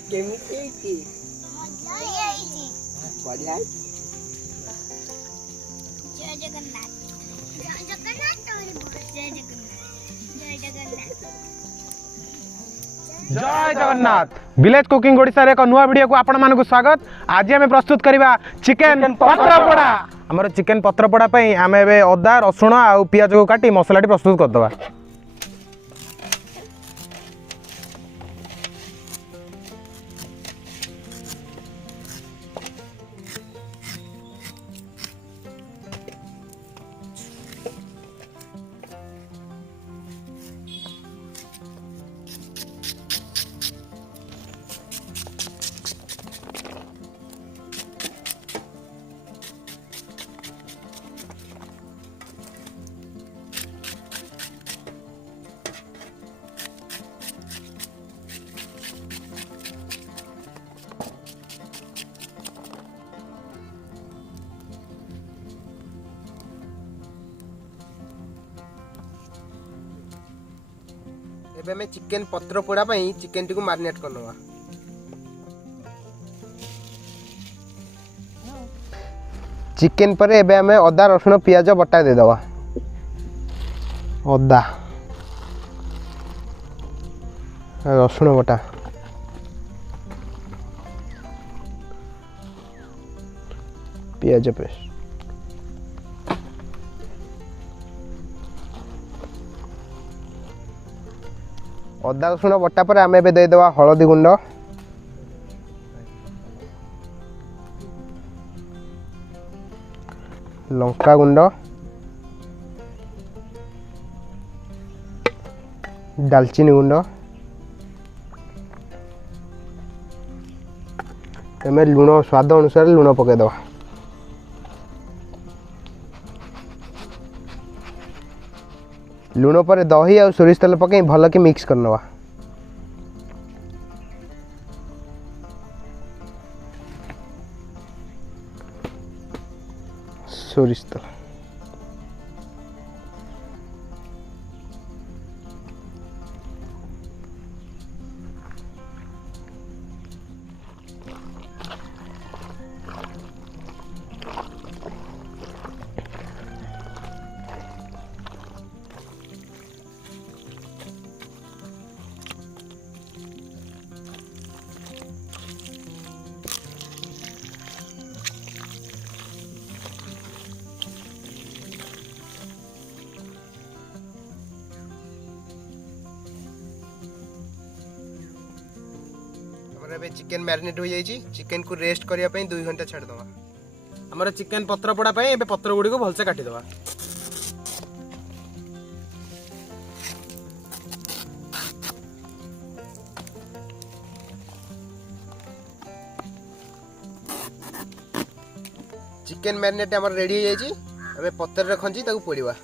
केमिति की बढ़िया जय जगन्नाथ जय जगन्नाथ जय जगन्नाथ जय जगन्नाथ विलेज कुकिंग ओडिसा रे एक नुआ वीडियो को आपण मानकु स्वागत। आज आम प्रस्तुत करबा चिकेन पत्रपोड़ा। हमर चिकेन पत्रपोड़ा पई आम एबे अदा रसुण आ पियाज को काटी मसलाटी प्रस्तुत कर दबा। एबे हमें चिकेन पत्रपोड़ा पई चिकेन टी को मैरिनेट करनवा। चिकेन पर एबे हमें अदा रसुण पियाज बटा दे दवा। अदा रसुण बटा पियाज पेस्ट अदा रसुण बटा पर आम एबे दे देवा हलदी गुंड लंका गुंड दालचीनी गुंड एमे लुण स्वाद अनुसार लुण पके दवा। लुण पर दही और सोरिष तेल पकई भल कि मिक्स करनवा। सोरिष तेल चिकेन मैरिनेट हो जाइए। चिकेन को रेस्ट करिया पई 2 घंटा छाड़ दवा। हमर चिकेन पत्रपोड़ा पई एबे पत्र गुडी को भलसे काटी दवा। चिकेन मैरिनेट हमर रेडी हो जाइए। एबे पत्र रे खंजी ताकू पोड़ीवा।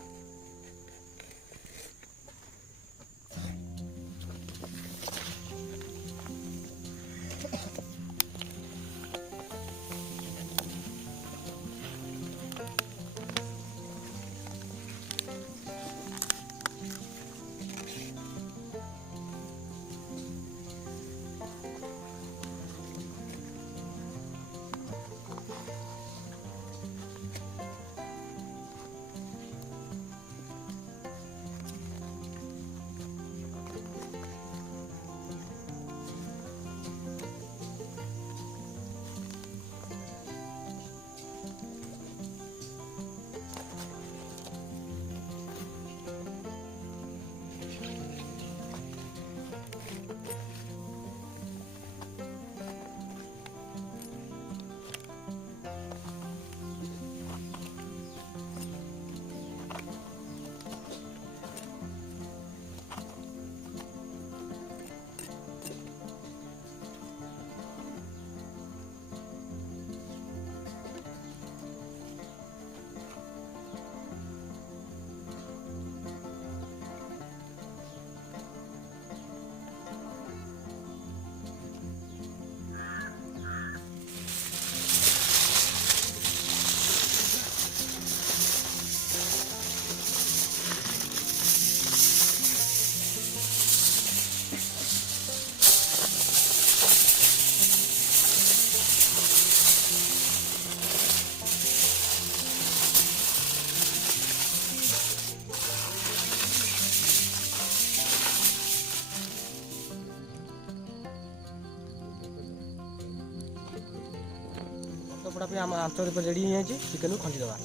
ପୋଡ଼ା ପାଇଁ ଆମ ଆଞ୍ଚ ରେଡ଼ି ହେଇଯାଇଛି। ଚିକେନକୁ ଖଞ୍ଜିଦେବା।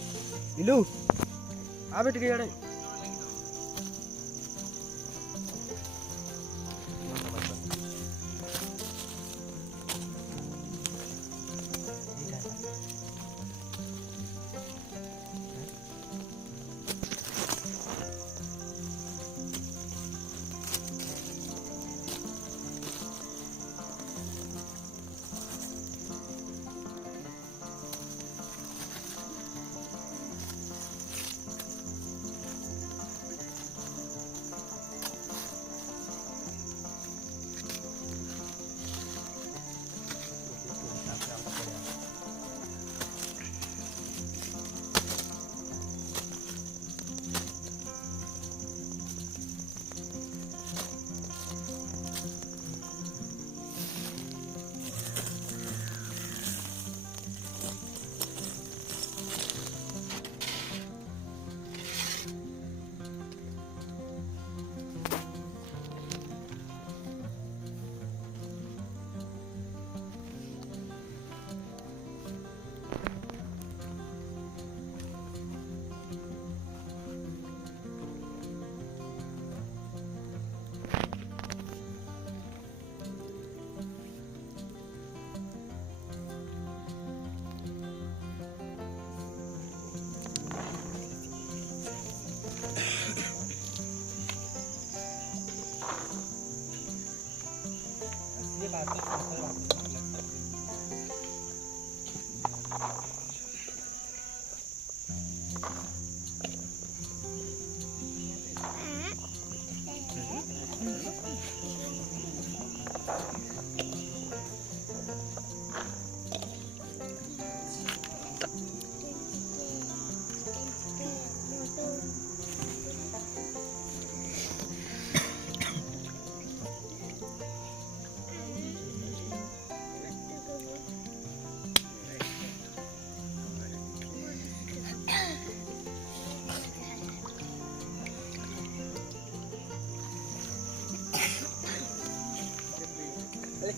ଇଲୁ ଆବେ ଟିକେ ଇଆଡ଼େ।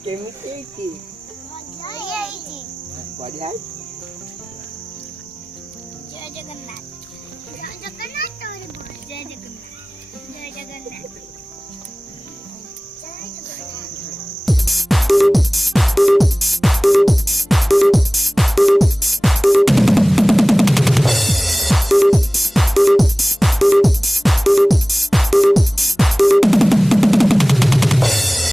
କେମିତି ହେଇଛି? ବଢିଆ ହେଇଛି। ବଢିଆ ହେଇଛି।